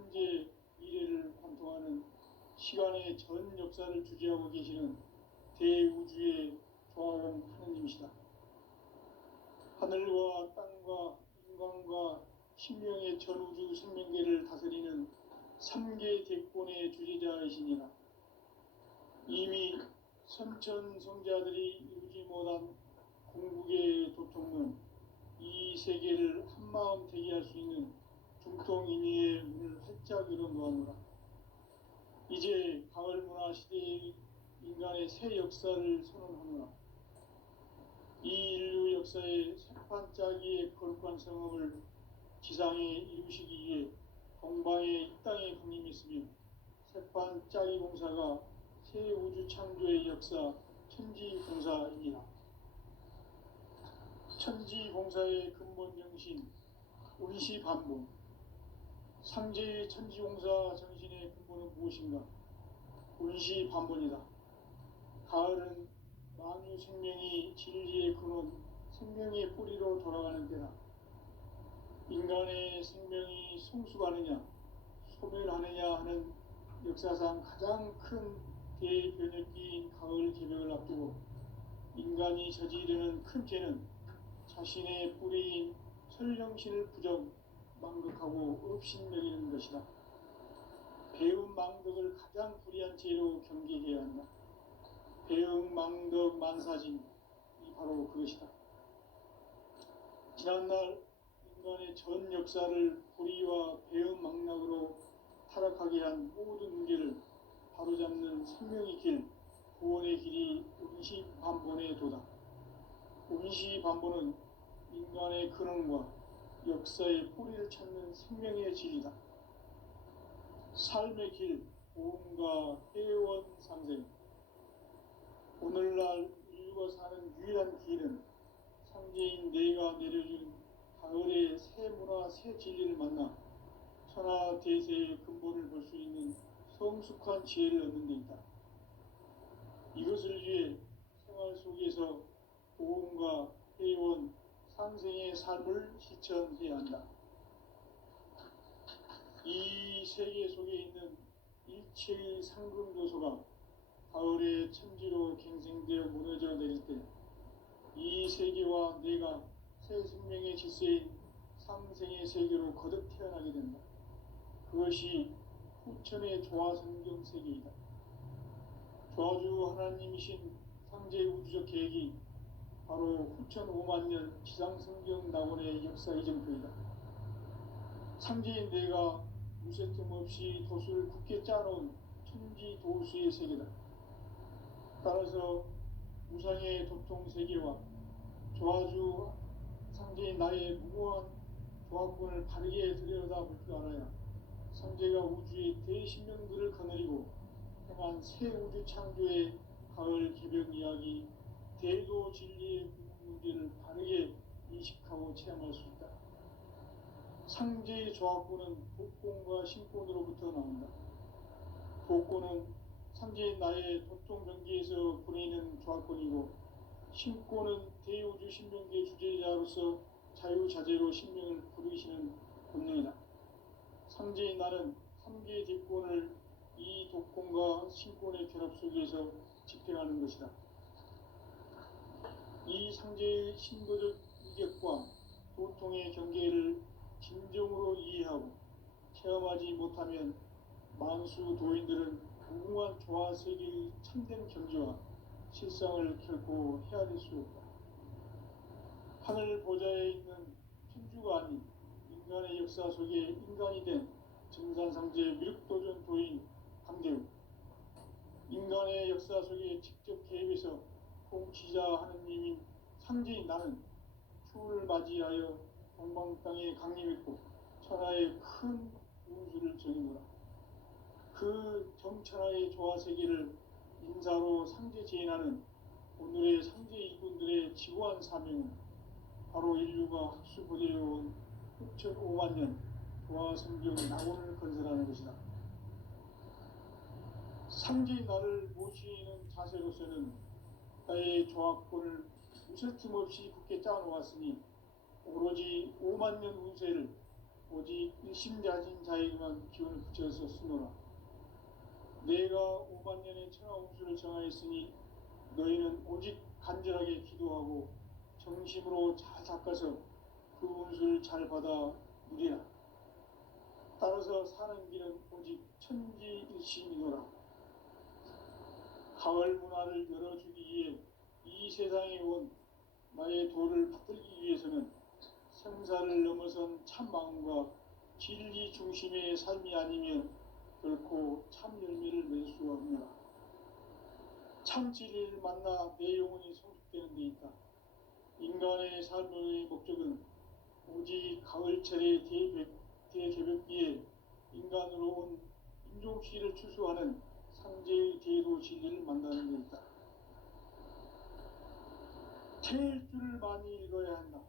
현재, 미래를 관통하는 시간의 전 역사를 주재하고 계시는 대우주의 조화원 하느님이시다. 하늘과 땅과 인간과 신명의 전우주 생명계를 다스리는 삼계 대권의 주재자이시니라. 이미 선천성자들이 이루지 못한 궁극의 도통은 이 세계를 한마음 되게 할 수 있는 중통인의의 문을 활짝 열어놓았노라. 이제 가을 문화 시대의 인간의 새 역사를 선언하노라. 이 인류 역사의 새판짜기의 거룩한 성업을 지상에 이루시기 위해 동방의 이 땅에 강림했으며, 새판짜기 공사가 새 우주 창조의 역사 천지공사이니라. 천지공사의 근본 정신 운시반본. 상제의 천지공사 정신의 근본은 무엇인가? 운시반본이다. 가을은 만유 생명이 진리의 근원, 생명의 뿌리로 돌아가는 때다. 인간의 생명이 성숙하느냐 소멸하느냐 하는 역사상 가장 큰 대변혁기인 가을 개벽을 앞두고 인간이 저지르는 큰 죄는 자신의 뿌리인 설령신을 부정, 망극하고 업신여기는 것이다. 배움 망덕을 가장 불의한 죄로 경계해야 한다. 배움 망덕 만사진이 바로 그것이다. 지난날 인간의 전 역사를 불의와 배움 망락으로 타락하게 한 모든 문제를 바로잡는 생명의 길, 구원의 길이 운시반본의 도다. 운시반본은 인간의 근원과 역사의 뿌리를 찾는 생명의 진리다. 삶의 길, 보험과 회원 상생. 오늘날 인류가 사는 유일한 길은 상제인 내가 내려준 가을의 새 문화, 새 진리를 만나 천하대세의 근본을 볼 수 있는 성숙한 지혜를 얻는 데 있다. 이것을 위해 생활 속에서 보험과 회원, 상생의 삶을 실천해야 한다. 이 세계 속에 있는 일체의 상금도소가 가을의 천지로 갱생되어 무너져 내릴 때 이 세계와 내가 새 생명의 질서인 상생의 세계로 거듭 태어나게 된다. 그것이 후천의 조화성경 세계이다. 조화주 하나님이신 상제 우주적 계획이 바로 후천 5만년 지상성경 낙원의 역사 이정표이다. 상제인 내가 무쇠 틈 없이 도수를 굳게 짜놓은 천지 도수의 세계다. 따라서 무상의 도통 세계와 조화주 상제인 나의 무모한 조화권을 바르게 들여다볼 줄 알아야 상제가 우주의 대신명들을 거느리고 행한 새 우주 창조의 가을 개벽 이야기, 대도 진리의 문제를 바르게 인식하고 체험할 수 있다. 상제의 조화권은 복권과 신권으로부터 나온다. 복권은 상제인 나의 도통 경계에서 보내는 조화권이고, 신권은 대우주 신명계 주제자로서 자유자재로 신명을 부르시는 본능이다. 상제인 나는 3개의 뒷권을 이 독권과 신권의 결합 속에서 집행하는 것이다. 이 상제의 신도적 이격과 도통의 경계를 진정으로 이해하고 체험하지 못하면 만수 도인들은 무궁한 조화 세계의 참된 경지와 실상을 결코 헤아릴 수 없다. 하늘 보좌에 있는 천주가 아닌 인간의 역사 속에 인간이 된 증산상제 미륵도전 도인 강대우, 인간의 역사 속에 직접 개입해서 통치자 하느님인 상제인 나는 추운을 맞이하여 동방 땅에 강림했고 천하의 큰 운수를 정해노라. 그 정천하의 조화세계를 인사로 상제 제인하는 오늘의 상제 이군들의 지구한 사명은 바로 인류가 학수부대해온 6,500년 조화성경 낙원을 건설하는 것이다. 상제의 나를 모시는 자세로서는 나의 조화권을 무쇠틈 없이 굳게 짜놓았으니 오로지 5만 년 운세를 오직 일심가진 자에게만 기운을 붙여서 쓰노라. 내가 5만 년의 천하홍수를 정하였으니 너희는 오직 간절하게 기도하고 정심으로 잘 닦아서 그 운수를 잘 받아 누리라. 따라서 사는 길은 오직 천지일심이노라. 가을 문화를 열어주기 위해 이 세상에 온 나의 도를 받들기 위해서는 생사를 넘어선 참 마음과 진리 중심의 삶이 아니면 결코 참 열매를 맺을 수 없노라. 참 진리를 만나 내 영혼이 성숙되는 데 있다. 인간의 삶의 목적은 오직 가을철의 대개벽기에 인간으로 온 인종시를 추수하는 상제의 대도 진리를 만나는 데 있다. 태일주를 많이 읽어야 한다.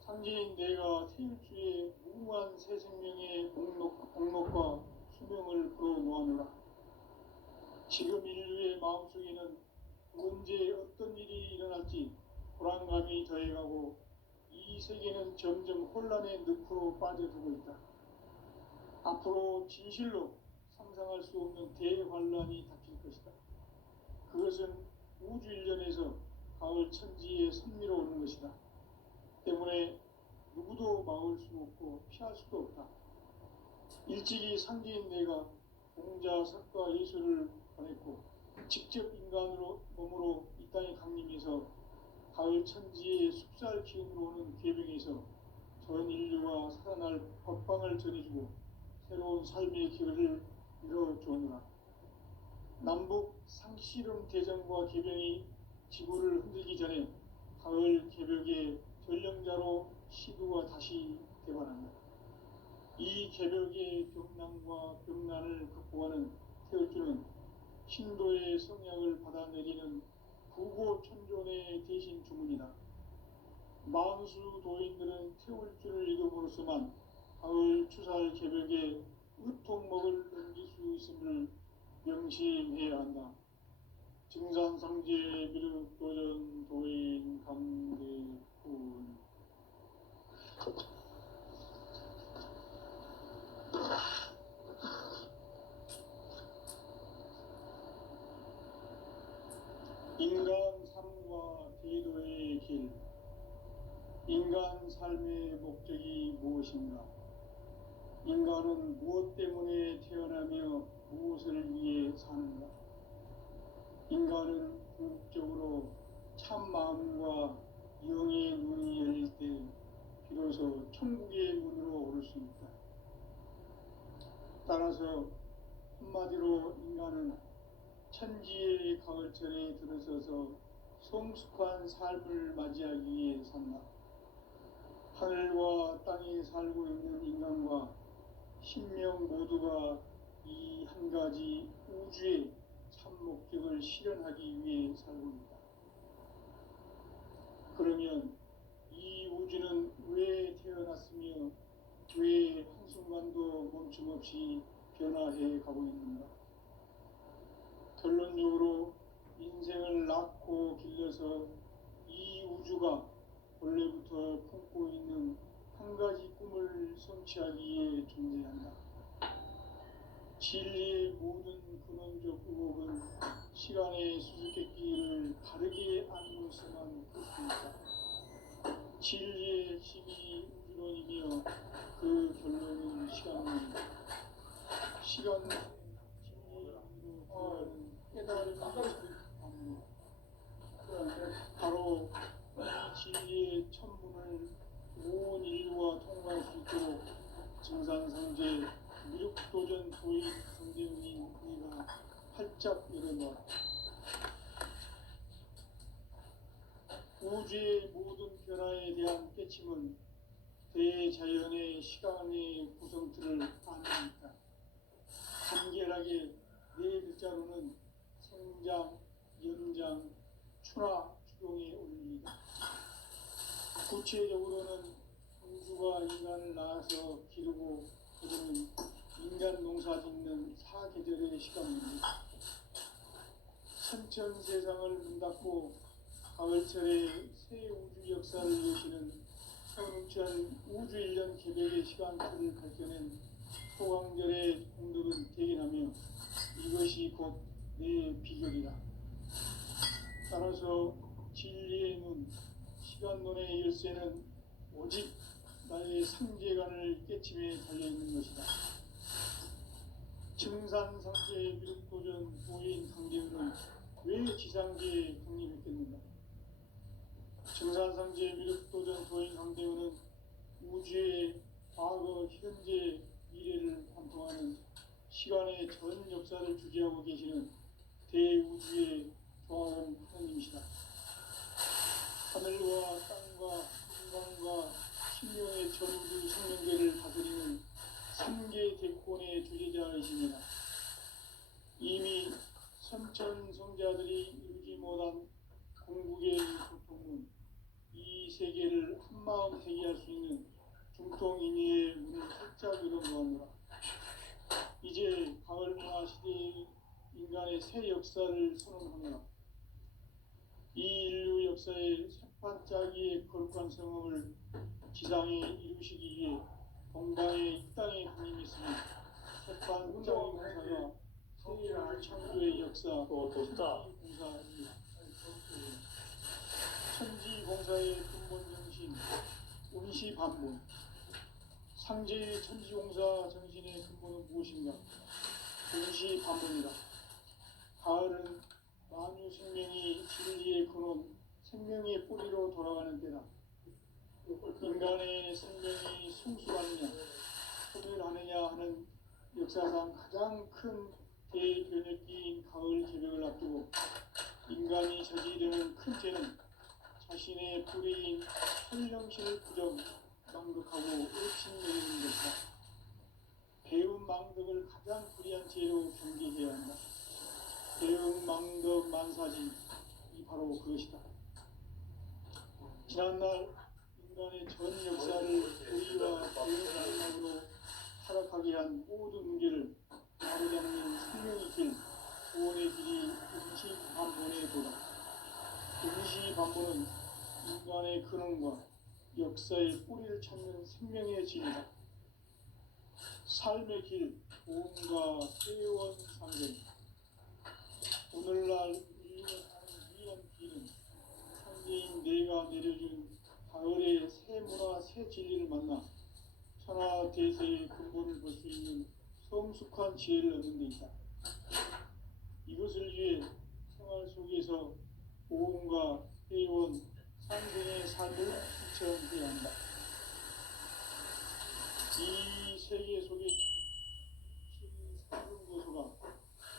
상제인 내가 태일주의 무궁한 새 생명의 목록과 수명을 풀어놓아노라. 지금 인류의 마음속에는 언제 어떤 일이 일어날지 불안감이 더해가고 이 세계는 점점 혼란의 늪으로 빠져들고 있다. 앞으로 진실로 상상할 수 없는 대환란이 닥칠 것이다. 그것은 우주 일련에서 가을 천지에 선미로 오는 것이다. 때문에 누구도 막을 수 없고 피할 수도 없다. 일찍이 상제인 내가 공자, 석가, 예수를 보냈고 직접 인간으로 몸으로 이 땅에 강림해서 가을 천지의 숲살 기운으로 오는 괴병에서 전 인류가 살아날 법방을 전해주고 새로운 삶의 기회를 이뤄주오노라. 남북 상씨름 대전과 개병이 지구를 흔들기 전에 가을 개벽의 전령자로 시두가 다시 대반한다. 이 개벽의 병난과 병난을 극복하는 태울주는 신도의 성약을 받아내리는 구고천존의 대신 주문이다. 만수 도인들은 태울주를 읽음으로써만 가을 추살 개벽에 의통목을 넘길 수 있음을 명심해야 한다. 증산상제 미륵도전 도인 강대군. 인간 삶과 대도의 길. 인간 삶의 목적이 무엇인가? 인간은 무엇 때문에 태어나며 무엇을 위해 사는가? 인간은 궁극적으로 참 마음과 영의 눈이 열릴 때 비로소 천국의 문으로 오를 수 있다. 따라서 한마디로 인간은 천지의 가을철에 들어서서 성숙한 삶을 맞이하기 위해 산다. 하늘과 땅에 살고 있는 인간과 신명 모두가 이 한 가지 우주의 참 목적을 실현하기 위해 살고 있다. 그러면 이 우주는 왜 태어났으며 왜 한순간도 멈춤없이 변화해 가고 있는가? 결론적으로 인생을 낳고 길러서 이 우주가 원래부터 품고 있는 한 가지 꿈을 성취하기 위해 존재한다. 진리의 모든 근원적 의혹은 시간의 수수께끼를 바르게 알므로서만 풀 수 있다. 진리의 핵심이 우주론이며 그 결론은 시간론이다. 시간은 진리로 깨달음이 바로 이 진리의 천문을 온 인류가 통과할 수 있도록 증산상제 미륵도전 도인 강대훈인 네가 활짝 열어놔. 우주의 모든 변화에 대한 깨침은 대자연의 시간의 구성틀을 아니니까 간결하게 네 글자로는 생장, 연장, 추나 추동에 올리다. 구체적으로는 우주가 인간을 낳아서 기르고 그들은 인간 농사 짓는 사계절의 시간입니다. 천천 세상을 문 닫고 가을철에 새 우주 역사를 여시는 성취한 우주 일년 개벽의 시간표를 밝혀낸 소강절의 공덕은 대견하며 이것이 곧 내 비결이라. 따라서 진리의 눈, 시간론의 열쇠는 오직 나의 상제관을 깨침에 달려있는 것이다. 증산상제의 미륵도전 도인 강대우는 왜 지상제에 강림했겠는가? 증산상제의 미륵도전 도인 강대우는 우주의 과거, 현재, 미래를 관통하는 시간의 전 역사를 주재하고 계시는 대우주의 조화원 하나님이시다. 하늘과 땅과 인간과 신령의 전우주 생명계를 다스리는 삼계 대권의 주제자이십니다. 이미 선천성자들이 이루지 못한 궁극의 고통은 이 세계를 한마음 대기할 수 있는 중통인의의 문을 활짝 열어놓았노라. 이제 가을문화 시대의 인간의 새 역사를 선언하노라. 이 인류 역사의 새판짜기의 거룩한 성험을 지상에 이루시기 위해 동방의 이 땅에 강림했으니 새판짜기 공사가 세계를 창조의 역사 덥다. 천지공사입니다. 천지공사의 근본 정신 운시반문. 상제의 천지공사 정신의 근본은 무엇인가? 운시반문이다. 가을은 만유 생명이 진리의 근원, 생명의 뿌리로 돌아가는 때다. 인간의 생명이 성숙하느냐, 소멸하느냐 하는 역사상 가장 큰 대변혁기인 가을 개벽을 앞두고 인간이 저지르는 큰 죄는 자신의 뿌리인 현령신을 부정, 망덕하고 의심내리는 것이다. 배운 망덕을 가장 불의한 죄로 경계해야 한다. 배운 망덕 만사지, 이 바로 그것이다. 지난날 인간의 전 역사를 의와 배운 망덕으로 타락하게 한 모든 문제를 바로잡는 생명의 길, 구원의 길이 운시반문의 도다. 운시반문은 인간의 근원과 역사의 뿌리를 찾는 생명의 진리다. 삶의 길, 보험과 회원 상생. 오늘날 우리가 사는 위한 길은 상제인 내가 내려준 가을의 새 문화, 새 진리를 만나 천하 대세의 근본을 볼 수 있는 성숙한 지혜를 얻는 데 있다. 이것을 위해 생활 속에서 보험과 회원, 상생의 삶을 실천해야 한다. 이 세계 속에 있는 신상근고소가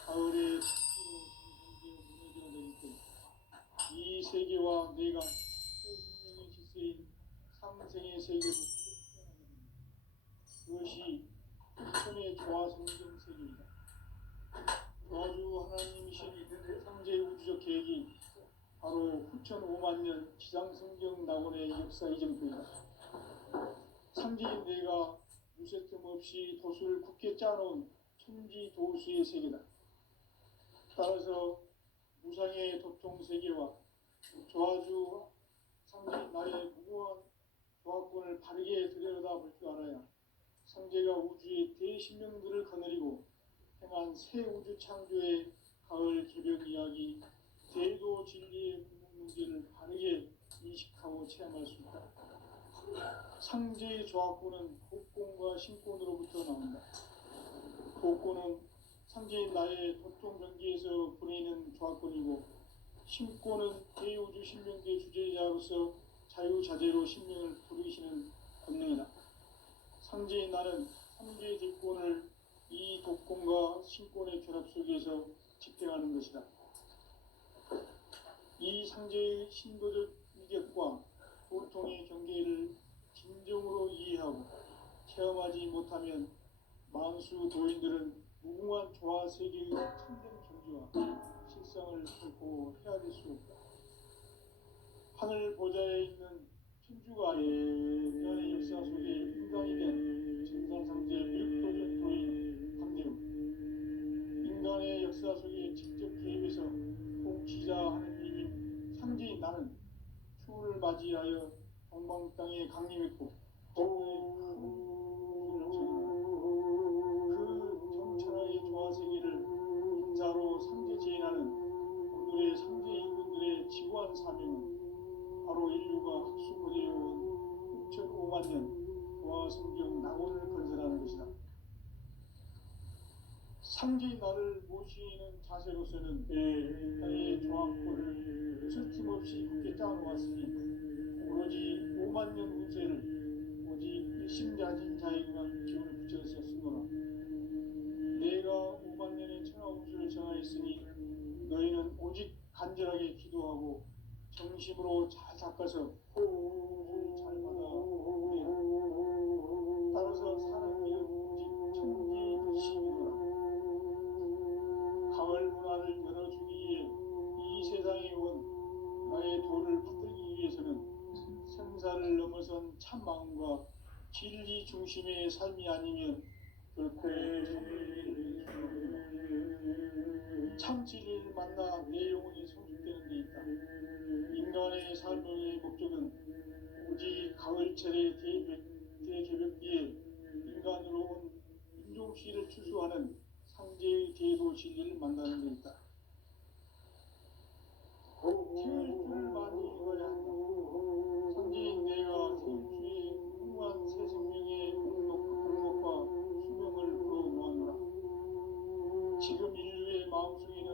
가을의 특기로 생성되어 무너져 내릴 때 이 세계와 내가 새 생명의 질서인 상생의 세계로 그것이 후천의 조화성경 세계이다. 조화주 하나님이신 상제 우주적 계획이 바로 후천 5만년 지상성경 낙원의 역사 이정표이다. 상제인 내가 무쇠틈 없이 도수를 굳게 짜놓은 천지도수의 세계다. 따라서 무상의 도통세계와 조화주 상제인 나의 무궁한 조화권을 바르게 들여다볼 줄 알아야 상제가 우주의 대신명들을 거느리고 행한 새 우주 창조의 가을 개벽 이야기, 대도 진리의 궁극 문제를 바르게 인식하고 체험할 수 있다. 상제의 조합권은 복권과 신권으로부터 나온다. 복권은 상제인 나의 도통 경계에서 보내는 조합권이고, 신권은 대우주 신명계 주제자로서 자유자재로 신명을 부르시는 권능이다. 상제인 나는 상제의 뒷권을 이 독권과 신권의 결합 속에서 집행하는 것이다. 이 상제의 신도적 위격과 보통의 경계를 진정으로 이해하고 체험하지 못하면 만수 도인들은 무궁한 조화 세계의 참된 경지와 실상을 결코 헤아릴 수 없다. 하늘 보좌에 있는 천주가 인간의 역사 속에 인간이 된 증산상제 미륵도전 도인 강대우, 인간의 역사 속에 직접 개입해서 통치자 하느님인 상제인 나는 추후를 맞이하여 동방 사방 땅에 강림했고 그 정천하의 조화세계를 인사로 상제지인하는 오늘의 상제인군들의 지구한 사명은 바로 인류가 학수고대해온 6,500만 년 조화 성경 낙원을 건설하는 것이다. 상제의 나를 모시는 자세로서는 나의 조합골을 스팀없이 굳게 짜놓았으니 오로지 5만 년 운세를 오직 일심자진 자에게만 기운을 붙여서 쓰노라. 내가 5만 년의 천하 운수를 정하였으니 너희는 오직 간절하게 기도하고 정심으로 잘 닦아서 운수를 잘 받아 오리라. 따라서 사는 길은 오직 천지의 뜻이니라. 가을 문화를 열어주기 위해 이 세상에 온 나의 도를 붙들기 위해서는 생사를 넘어선 참 마음과 진리 중심의 삶이 아니면 결코 참 진리를 만나 내 영혼이 성숙되는 데 있다. 인간의 삶의 목적은 오직 가을철의 대개벽기에 인간으로 온 인종씨를 추수하는 상제의 대도 진리를 만나는 데 있다. 태일주를 많이 읽어야 한다. 상제인 내가 태일주의 무한 새 생명의 공목과 수명을 불어모아노라. 지금 인류의 마음속에는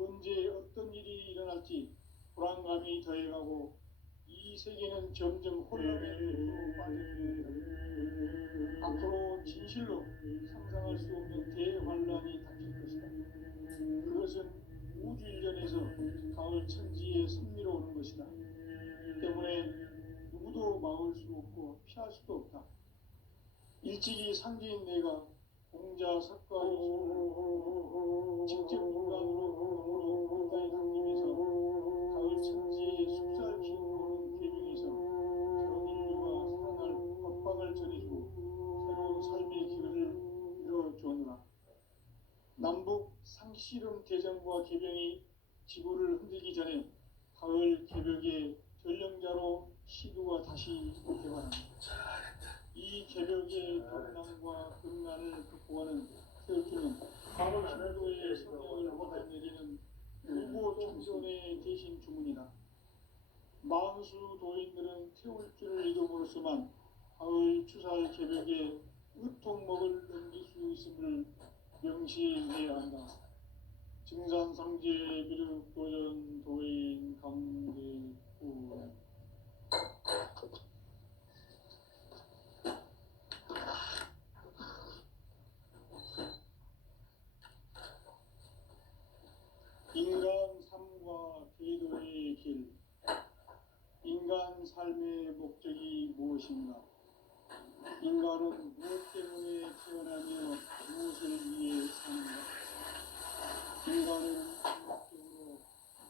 언제 어떤 일이 일어날지 불안감이 더해가고 이 세계는 점점 혼란에 빠져들고 앞으로 진실로 상상할 수 없는 대환란이 닥칠 것이다. 그것은 우주 일련에서 가을 천지의 섭리로 오는 것이다. 때문에 누구도 막을 수 없고 피할 수도 없다. 일찍이 상제인 내가 공자 석가 이수를 직접 인간으로 공동으로 이 땅에 강림해서 가을 천지의 숲살 키우는 계명에서 전 인류가 살아날 법방을 전해주고 새로운 삶의 기회를 이뤄주었노라. 남북 상씨름 대전과 개병이 지구를 흔들기 전에 가을 개벽의 전령자로 시두가 다시 개관한다. 이 개벽의 경난과 금난을 극복하는 태울주는 신도의 성령을 받아내리는 후보 청전의 대신 주문이다. 만수 도인들은 태울주를 이름으로서만 가을 추살 개벽에 으통먹을 넘길 수 있음을 명시해야 한다. 증산상제 비륵 도전 도인 강대구 인간 삶과 계도의 길. 인간 삶의 목적이 무엇인가? 인간은 무엇 때문에 태어나며 무엇을 위해 사는가? 인간은 궁극적으로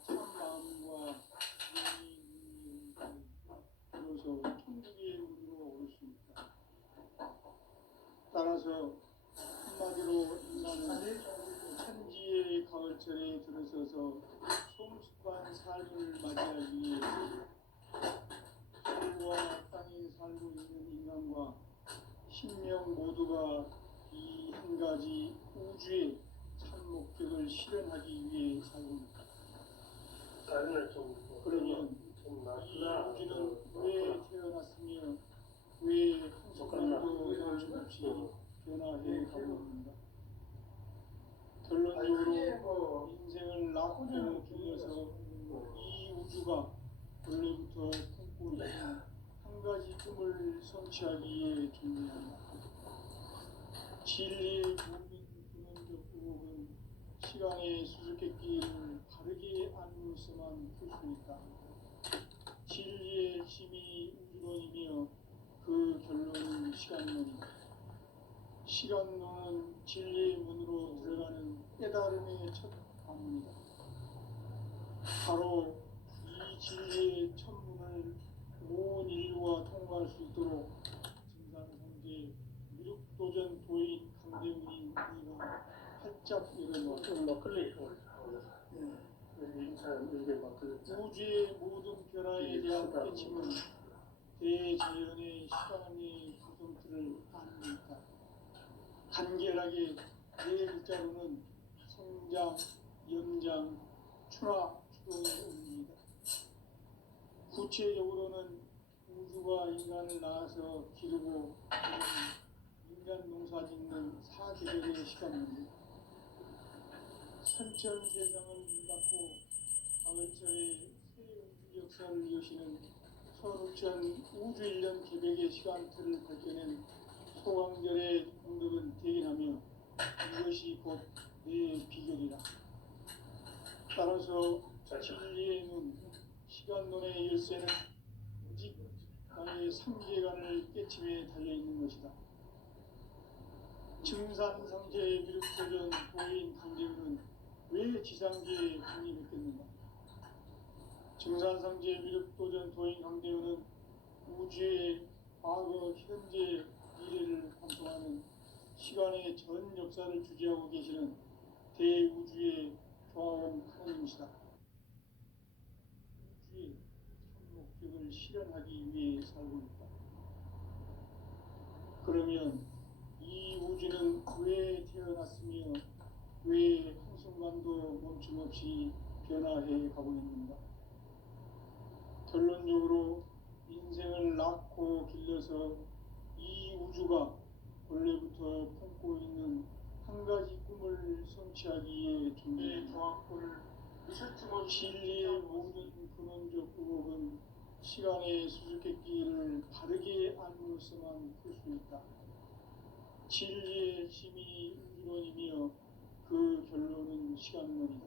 참 마음과 진리의 눈을 들어서 천국의 문으로 올 수 있다. 따라서 한마디로 인간은 천지의 가을철에 들어서서 성숙한 삶을 맞이하기 위해 하늘과 땅에 살고 있는 인간과 신명 모두가 이 한 가지 우주의 참 목적을 실현하기 위해 살고 있다. 그러면 이 우주는 왜 태어났으며 왜 한순간도 멈춤없이 변화해 가고 있는가? 결론적으로 인생을 낳고 죽여서 이 우주가 원래부터 꿈꾸고 있는 한 가지 꿈을 성취하기에 존재한다. 진리의 모든 근원적 의혹은 시간의 수수께끼를 바르게 알므로서만 풀 수 있다. 진리의 핵심이 우주론이며 그 결론은 시간론이다. 시간론은 진리의 문으로 들어가는 깨달음의 첫 관문이다. 바로 이 진리의 천문을 온 인류가 통과할 수 있도록 증산상제 미륵도전 도인 강대훈이 우리가 활짝 일어났다. 우주의 모든 변화에 대한 깨침은 대자연의 시간의 구성틀을 아는 것이다. 간결하게 네 글자로는 생장, 연장, 추나, 추동의 의미이다. 구체적으로는 우주가 인간을 낳아서 기르고 인간 농사 짓는 사계절의 시간입니다. 선천세상을 문닫고 가을철에 새 우주 역사를 여시는 선우천 우주일년 개백의 시간틀을 밝혀낸 소강절의 공덕은 대견하며 이것이 곧 내 비결이라. 따라서 진리의 눈, 시간론의 열쇠는 오직 나의 삼계관을 깨침에 달려있는 것이다. 증산상제의 미륵도전 도인 강대우는 왜 지상계에 강림했겠는가? 증산상제의 미륵도전 도인 강대우는 우주의 과거, 현재, 미래를 관통하는 시간의 전 역사를 주재하고 계시는 대우주의 조화원 하나님이시다. 우주의 참 목적을 실현하기 위해 살고 있다. 그러면 이 우주는 왜 태어났으며 왜 한순간도 멈춤없이 변화해 가고 있는가? 결론적으로 인생을 낳고 길러서 이 우주가 원래부터 품고 있는 한 가지 꿈을 성취하기에 준비해 조합을 진리의 모든 근원적 의혹은 시간의 수수께끼를 바르게 알므로서만 풀 수 있다. 진리의 힘이 우주론이며 그 결론은 시간론이다.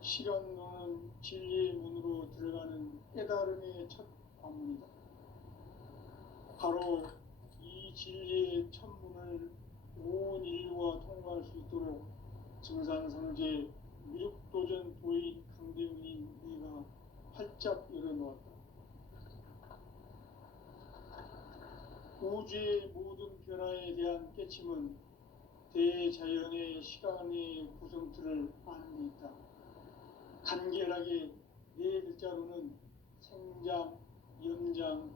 시간론은 진리의 문으로 들어가는 깨달음의 첫 관문이다. 바로 이 진리의 천문을 온 인류가 통과할 수 있도록 증산상제 미륵도전 도인 강대훈인 네가 활짝 열어놓았다. 우주의 모든 변화에 대한 깨침은 대자연의 시간의 구성틀을 아는 데 있다. 간결하게 네 글자로는 생장, 연장,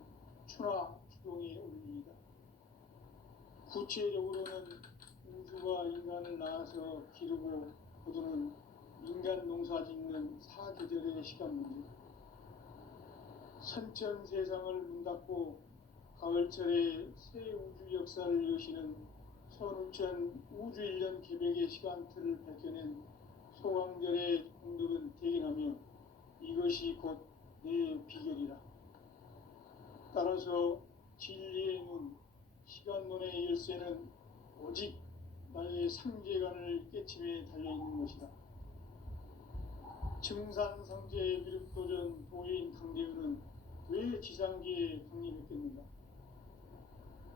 추나, 추동의 의미이다. 구체적으로는 우주가 인간을 낳아서 기르고 거두는 인간 농사 짓는 사계절의 시간입니다. 선천세상을 문닫고 가을철에 새 우주 역사를 여시는 선우천 우주일년 개백의 시간틀을 밝혀낸 소강절의 공덕은 대견하며 이것이 곧 내 비결이라. 따라서 진리의 눈, 시간론의 열쇠는 오직 나의 삼계관을 깨침에 달려있는 것이다. 증산상제의 미륵도전 도인 강대우는 왜 지상계에 강림했겠는가?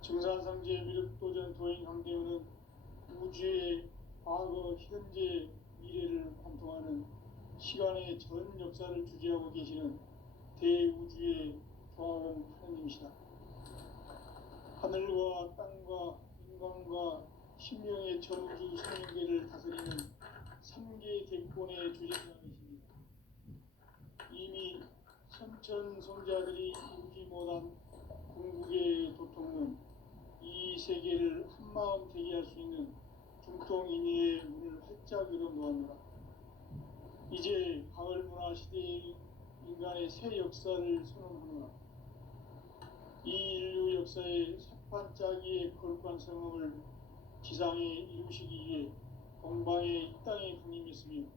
증산상제의 미륵도전 도인 강대우는 우주의 과거, 현재, 미래를 관통하는 시간의 전 역사를 주재하고 계시는 대우주의 조화원 하나님이시다. 하늘과 땅과 인간과 신명의 전우주 생명계를 다스리는 삼계 대권의 주재자이십니다. 이미 선천성자들이 울지 못한 궁극의 도통은 이 세계를 한마음 되게 할 수 있는 중통인의의 문을 활짝 열어놓았노라. 이제 가을 문화 시대의 인간의 새 역사를 선언하노라. 이 인류 역사의 석판짜기의 거룩한 성험을 지상에 이루시기 위해 동방에 이 땅에 강림했으며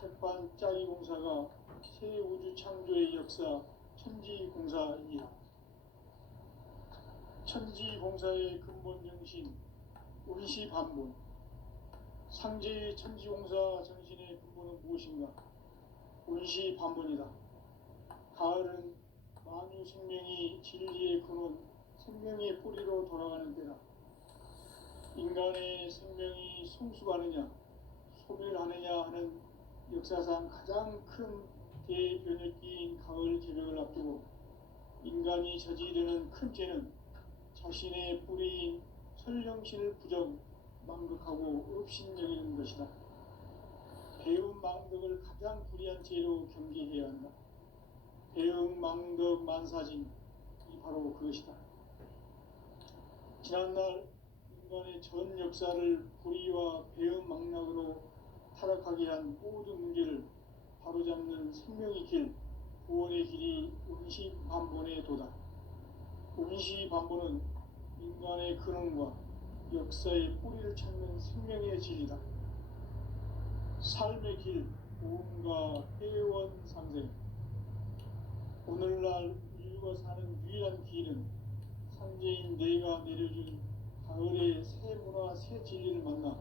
석판짜기 공사가 새 우주 창조의 역사 천지공사이니라. 천지공사의 근본 정신 의시반본. 상제의 천지공사 정신의 근본은 무엇인가? 의시반본이다. 가을은 만유 생명이 진리의 근원, 생명의 뿌리로 돌아가는 때다. 인간의 생명이 성숙하느냐, 소멸하느냐 하는 역사상 가장 큰 대변혁기인 가을 개벽을 앞두고 인간이 저지르는 큰 죄는 자신의 뿌리인 설령신을 부정, 망극하고 업신여기는 것이다. 배움 망덕을 가장 불의한 죄로 경계해야 한다. 배움 망덕 만사진, 바로 그것이다. 지난날 인간의 전 역사를 불의와 배은망락으로 타락하게 한 모든 문제를 바로잡는 생명의 길, 구원의 길이 운시반본의 도다. 운시반본은 인간의 근원과 역사의 뿌리를 찾는 생명의 진리다. 삶의 길, 보험과 회원 상생. 오늘날 인류가 사는 유일한 길은 상제인 내가 내려준 가을의 새 문화 새 진리를 만나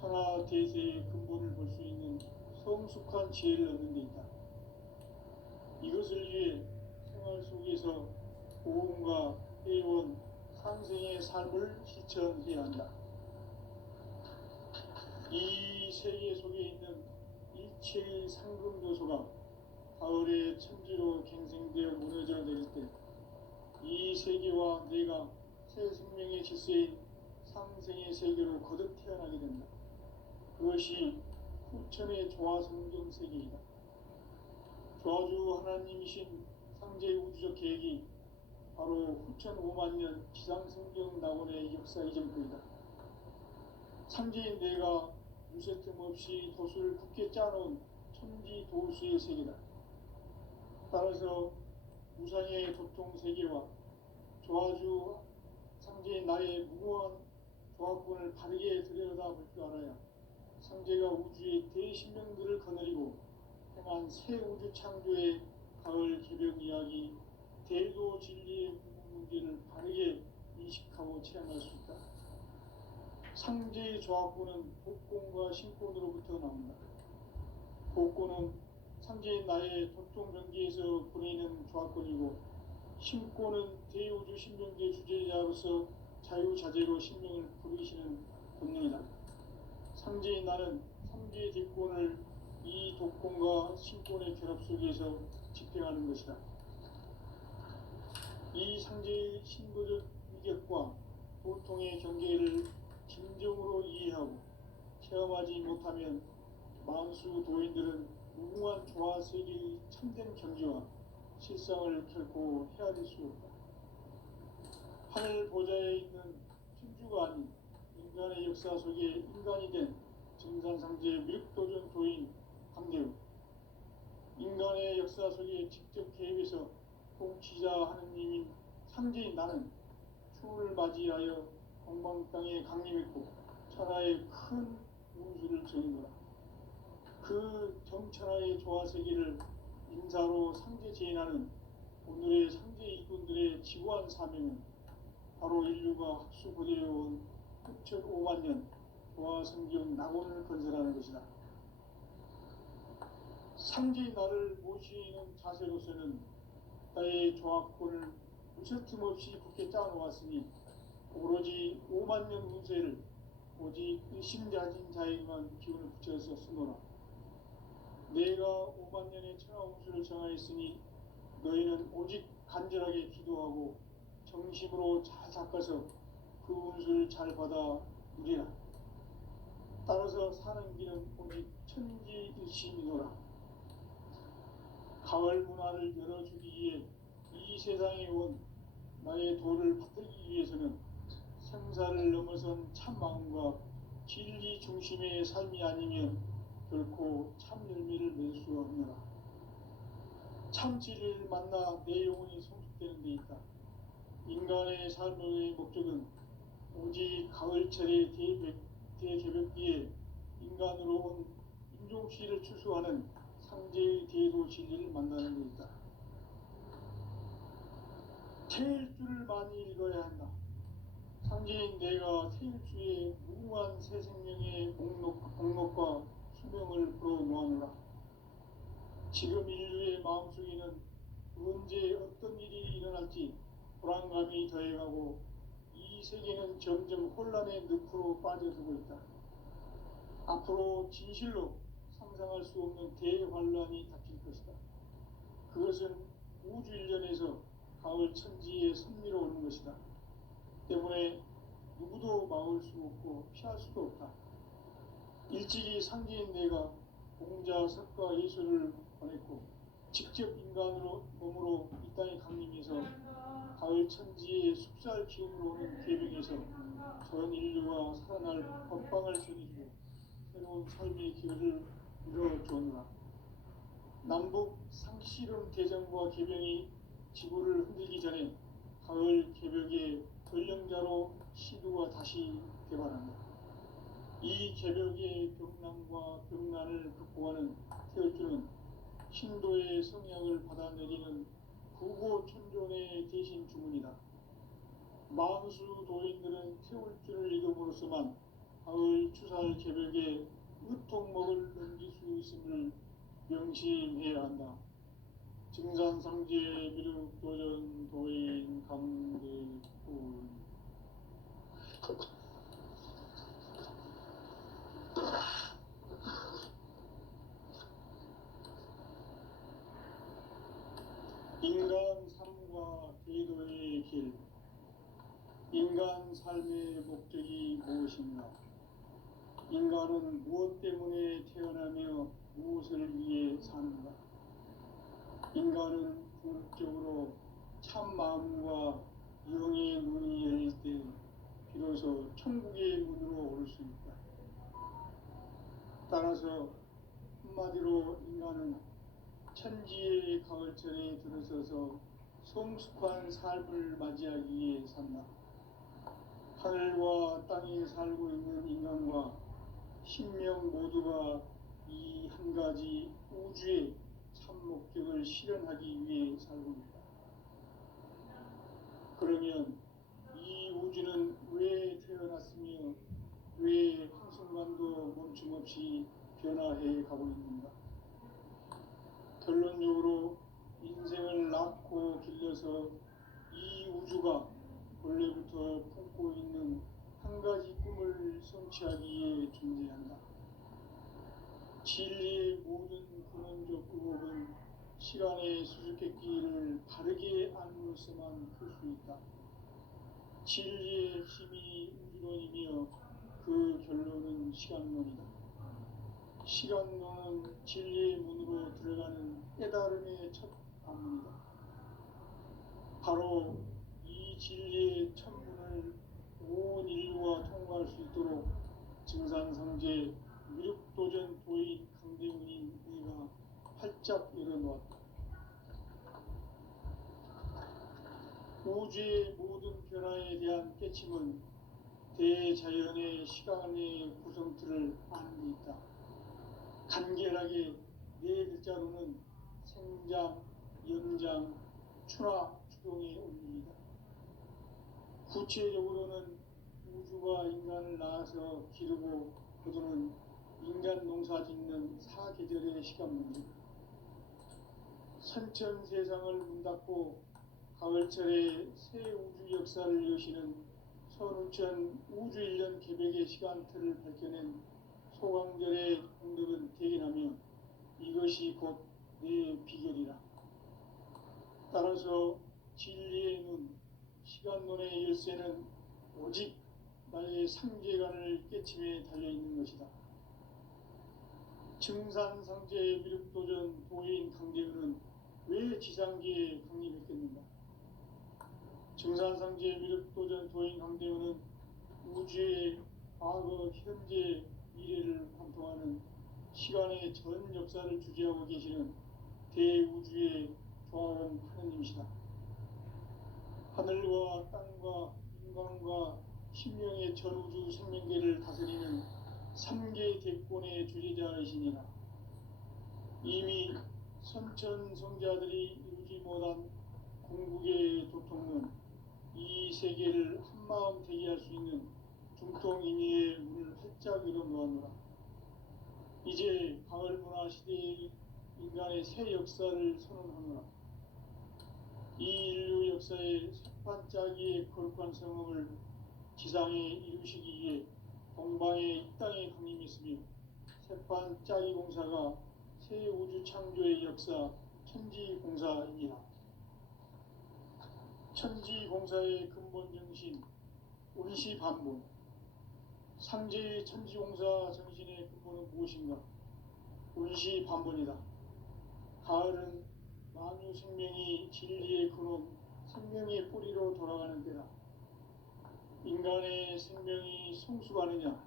천하 대세의 근본을 볼 수 있는 성숙한 지혜를 얻는 데 있다. 이것을 위해 생활 속에서 보험과 회원 상생의 삶을 실천해야 한다. 이 세계 속에 있는 일체의 상금 요소가 가을의 천지로 갱생되어 무너져 내릴 때 이 세계와 내가 새 생명의 질서인 상생의 세계로 거듭 태어나게 된다. 그것이 후천의 조화성경 세계이다. 조화주 하나님이신 상제의 우주적 계획이 바로 후천 5만 년 지상성경 낙원의 역사 이전부이다. 상제인 내가 유세 틈 없이 도수를 굳게 짜놓은 천지 도수의 세계다. 따라서 우상의 도통 세계와 조화주 상제인 나의 무모한 조합권을 바르게 들여다볼 줄 알아야 상제가 우주의 대신명들을 거느리고 행한 새 우주 창조의 가을 개벽 이야기, 대도 진리의 문제를 바르게 인식하고 체험할 수 있다. 상제의 조합권은 복권과 신권으로부터 나온다. 복권은 상제인 나의 도통 경계에서 보내는 조합권이고, 신권은 대우주 신명계 주제자로서 자유자재로 신명을 부르시는 본능이다. 상제인 나는 삼계의 뒷권을 이 독권과 신권의 결합 속에서 집행하는 것이다. 이 상제의 신도적 위격과 보통의 경계를 진정으로 이해하고 체험하지 못하면 만수 도인들은 무궁한 조화 세계의 참된 경지와 실상을 결코 헤아릴 수 없다. 하늘 보좌에 있는 천주가 아닌 인간의 역사 속에 인간이 된 증산상제의 밀도전 도인 강대우, 인간의 역사 속에 직접 개입해서 통치자 하느님인 상제인 나는 추운을 맞이하여 공방 땅에 강림했고 천하의 큰 운수를 정인노라. 그 정천하의 조화세계를 인사로 상제 제인하는 오늘의 상제 이군들의 지구한 사명은 바로 인류가 학수고대해온 6,5만 년 조화성경 낙원을 건설하는 것이다. 상제의 나를 모시는 자세로서는 나의 조합권을 무쇠틈 없이 굳게 짜놓았으니 오로지 5만 년 운세를 오직 일심자진 자에게만 기운을 붙여서 쓰노라. 내가 5만 년의 천하 운수를 정하였으니 너희는 오직 간절하게 기도하고 정심으로 잘 닦아서 그 운수를 잘 받아 누리라. 따라서 사는 길은 오직 천지일심이노라. 가을 문화를 열어주기 위해 이 세상에 온 나의 도를 받들기 위해서는 생사를 넘어선 참 마음과 진리 중심의 삶이 아니면 결코 참 열매를 맺을 수 없느라. 참 진리를 만나 내 영혼이 성숙되는 데 있다. 인간의 삶의 목적은 오직 가을철의 대개벽기에 인간으로 온 인종시를 추수하는 상제의 대도 진리를 만나는 데 있다. 태일주를 많이 읽어야 한다. 상제인 내가 태일주의 무궁한 새 생명의 목록과 수명을 불어놓아노라. 지금 인류의 마음속에는 언제 어떤 일이 일어날지 불안감이 더해가고 이 세계는 점점 혼란의 늪으로 빠져들고 있다. 앞으로 진실로 상상할 수 없는 대환란이 닥칠 것이다. 그것은 우주 일련에서 가을 천지의 섭리로 오는 것이다. 때문에 누구도 막을 수 없고 피할 수도 없다. 일찍이 상제인 내가 공자, 석가, 예수를 보냈고 직접 인간으로 몸으로 이 땅에 강림해서 가을 천지의 숲살 기운으로 오는 계명에서 전 인류가 살아날 법방을 전해주고 새로운 삶의 기회를 이뤄주었노라. 남북 상씨름 대전과 계명이 지구를 흔들기 전에 가을 개벽의 전령자로 시두가 다시 개발한다. 이 개벽의 병난과 병난을 극복하는 태울주는 신도의 성약을 받아내리는 구고천존의 대신 주문이다. 만수 도인들은 태울주를 읽음으로써만 가을 추살 개벽에 으통목을 넘길 수 있음을 명심해야 한다. 증산상제 미륵도전 도인 강대군 인간 삶과 대도의 길. 인간 삶의 목적이 무엇인가? 인간은 무엇 때문에 태어나며 무엇을 위해 사는가? 인간은 궁극적으로 참 마음과 영의 눈이 열릴 때 비로소 천국의 문으로 오를 수 있다. 따라서 한마디로 인간은 천지의 가을철에 들어서서 성숙한 삶을 맞이하기 위해 산다. 하늘과 땅에 살고 있는 인간과 신명 모두가 이 한 가지 우주의 참 목적을 실현하기 위해 살고 있다. 그러면 이 우주는 왜 태어났으며 왜 한순간도 멈춤 없이 변화해 가고 있는가? 결론적으로 인생을 낳고 길러서 이 우주가 원래부터 품고 있는 한 가지 꿈을 성취하기 위해 존재한다. 진리의 모든 근원적 의혹은 시간의 수수께끼를 바르게 알므로서만 풀 수 있다. 진리의 힘이 우주론이며 그 결론은 시간론이다. 시간론은 진리의 문으로 들어가는 깨달음의 첫 방문이다. 바로 이 진리의 첫 문을 온 인류가 통과할 수 있도록 증산상제 미륵도전 도인 강대훈인 네가 활짝 열어놓았다. 우주의 모든 변화에 대한 깨침은 대자연의 시간의 구성틀을 아는 데 있다. 간결하게 네 글자로는 생장, 연장, 추나 추동의 원리이다. 구체적으로는 우주가 인간을 낳아서 기르고 거두는 인간 농사 짓는 사계절의 시간문이다. 선천 세상을 문닫고 가을철에 새 우주 역사를 여시는 선우천 우주 1년 개벽의 시간틀을 밝혀낸 소강절의 공덕은 대견하며 이것이 곧 내 비결이라. 따라서 진리의 눈, 시간론의 열쇠는 오직 나의 상계관을 깨침에 달려있는 것이다. 증산상제 미륵도전 도인 강대훈은 왜 지상계에 강림했겠는가? 증산상제 미륵도전 도인 강대훈은 우주의 과거, 현재, 미래를 관통하는 시간의 전 역사를 주재하고 계시는 대우주의 조화원 하느님이시다. 하늘과 땅과 인간과 신명의 전우주 생명계를 다스리는 3개 대권의 주재자이시니라. 이미 선천성자들이 이루지 못한 궁극의 도통은 이 세계를 한마음 되게 할 수 있는 중통인의의 문을 활짝 열어놓았노라. 이제 가을문화 시대의 인간의 새 역사를 선언하노라. 이 인류 역사의 새반짝이의 거룩한 성음을 지상에 이루시기 위해 동방의 이 땅에 강림했으며 새반짝이 공사가 새 우주 창조의 역사 천지공사입니다. 천지공사의 근본 정신 운시반본. 상제의 천지공사 정신의 근본은 무엇인가? 운시반본이다. 가을은 만유 생명이 진리의 근원 생명의 뿌리로 돌아가는 때다. 인간의 생명이 성숙하느냐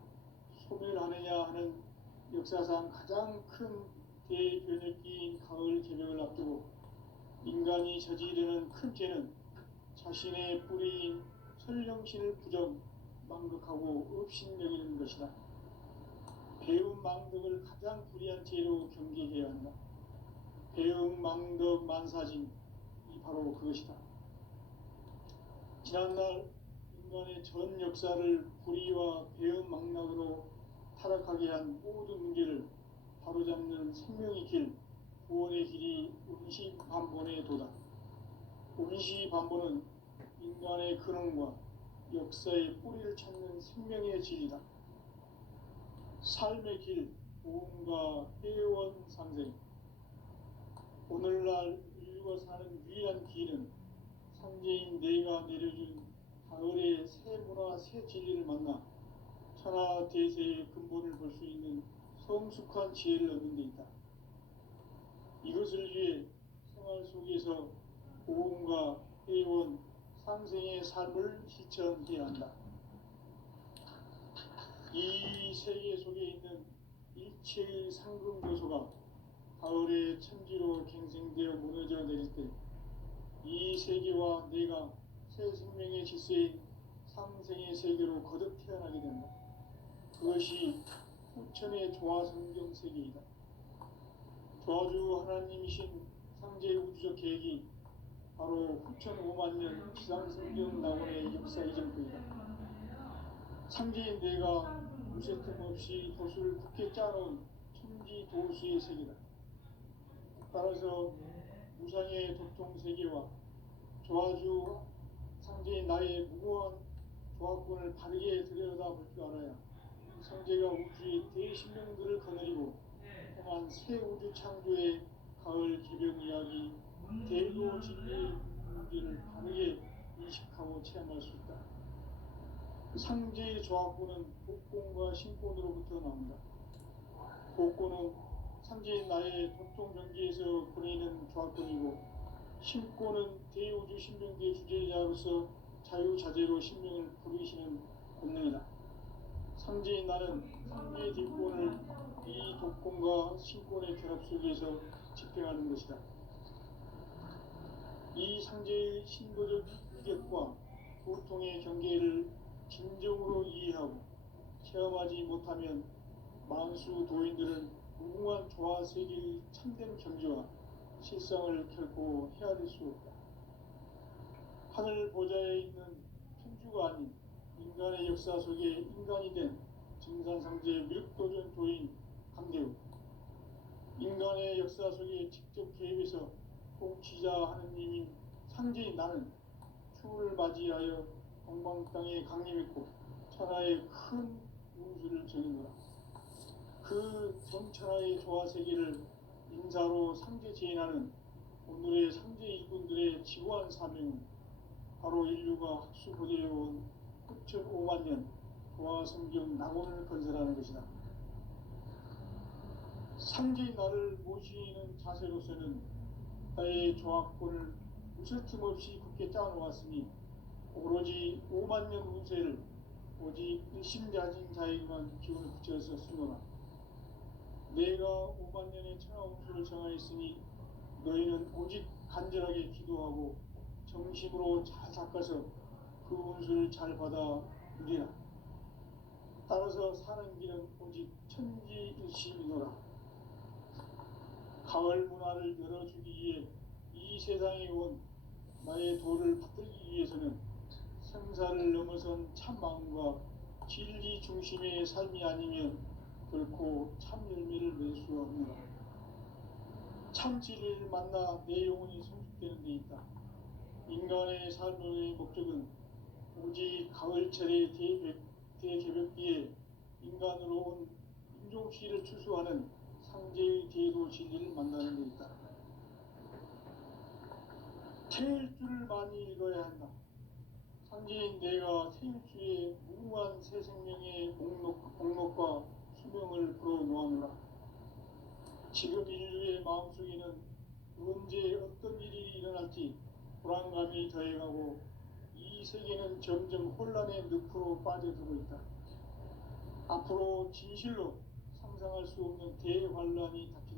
소멸하느냐 하는 역사상 가장 큰 대변혁기인 가을 개벽을 앞두고 인간이 저지르는 큰 죄는 자신의 뿌리인 설령신을 부정 망극하고 업신여기는 것이다. 배움 망덕을 가장 불의한 죄로 경계해야 한다. 배움 망덕 만사진 이 바로 그것이다. 지난날 인간의 전 역사를 불의와 배움 망락으로 타락하게 한 모든 문제를 바로잡는 생명의 길, 구원의 길이 운시반본의 도다. 운시반본은 인간의 근원과 역사의 뿌리를 찾는 생명의 진리다. 삶의 길, 보험과 회원 상생. 오늘날 인류가 사는 유일한 길은 상제인 내가 내려준 가을의 새 문화, 새 진리를 만나 천하 대세의 근본을 볼 수 있는 성숙한 지혜를 얻는 데 있다. 이것을 위해 생활 속에서 보험과 회원, 상생의 삶을 실천해야 한다. 이 세계 속에 있는 일체의 상금 요소가 가을의 천지로 갱생되어 무너져 내릴 때 이 세계와 내가 새 생명의 질서인 상생의 세계로 거듭 태어나게 된다. 그것이 후천의 조화성경 세계이다. 조화주 하나님이신 상제의 우주적 계획이 바로 후천 5만 년 지상성경 낙원의 역사 이전부이다. 상제인 내가 무쇠틈 없이 도수를 굳게 짜놓은 천지 도수의 세계다. 따라서 무상의 도통 세계와 조화주 상제인 나의 무고한 조화권을 바르게 들여다볼 줄 알아야 상제가 우주의 대신명들을 거느리고 행한 새 우주 창조의 가을 개벽 이야기 대도 진리의 문제를 바르게 인식하고 체험할 수 있다. 상제의 조화권은 복권과 신권으로부터 나온다. 복권은 상제인 나의 도통 경계에서 보내는 조화권이고 신권은 대우주 신명계의 주제자로서 자유자재로 신명을 부르시는 권능이다. 상제인 나는 상제의 뒷권을 이 독권과 신권의 결합 속에서 집행하는 것이다. 이 상제의 신도적 위력과 고통의 경계를 진정으로 이해하고 체험하지 못하면 만수 도인들은 무궁한 조화 세계의 참된 경지와 실상을 결코 헤아릴 수 없다. 하늘 보좌에 있는 천주가 아닌 인간의 역사 속에 인간이 된 증산상제의 밀도전 도인 강대우, 인간의 역사 속에 직접 개입해서 통치자 하느님인 상제인 나는 추를 맞이하여 동방 땅에 강림했고 천하의 큰 운수를 전한 거다. 그 전천하의 조화 세계를 인사로 상제 제인하는 오늘의 상제 일꾼들의 지구한 사명은 바로 인류가 학수고대해온 9,5만 년 조화 성경 낙원을 건설하는 것이다. 상제의 나를 모시는 자세로서는 나의 조화권을 무쇠틈 없이 굳게 짜놓았으니 오로지 5만 년 운세를 오직 일심자진 자에게만 기운을 붙여서 쓰노라. 내가 5만 년의 천하 운수를 정하였으니 너희는 오직 간절하게 기도하고 정심으로 잘 닦아서 그 운수를 잘 받아 누리라. 따라서 사는 길은 오직 천지일심이노라. 가을 문화를 열어주기 위해 이 세상에 온 나의 도를 받들기 위해서는 생사를 넘어선 참 마음과 진리 중심의 삶이 아니면 결코 참 열매를 낼 수 없노라. 참 진리를 만나 내 영혼이 성숙되는 데 있다. 인간의 삶의 목적은 오직 가을철의 대개벽기에 인간으로 온 인종시를 추수하는 상제의 대도 진리를 만나는 데 있다. 태일주를 많이 읽어야 한다. 상제인 내가 태일주의 무궁한 새 생명의 목록과 수명을 불어놓아노라. 지금 인류의 마음속에는 언제 어떤 일이 일어날지 불안감이 더해가고 이 세계는 점점 혼란의 늪으로 빠져들고 있다. 앞으로 진실로 상상할 수 없는 대환란이 닥쳐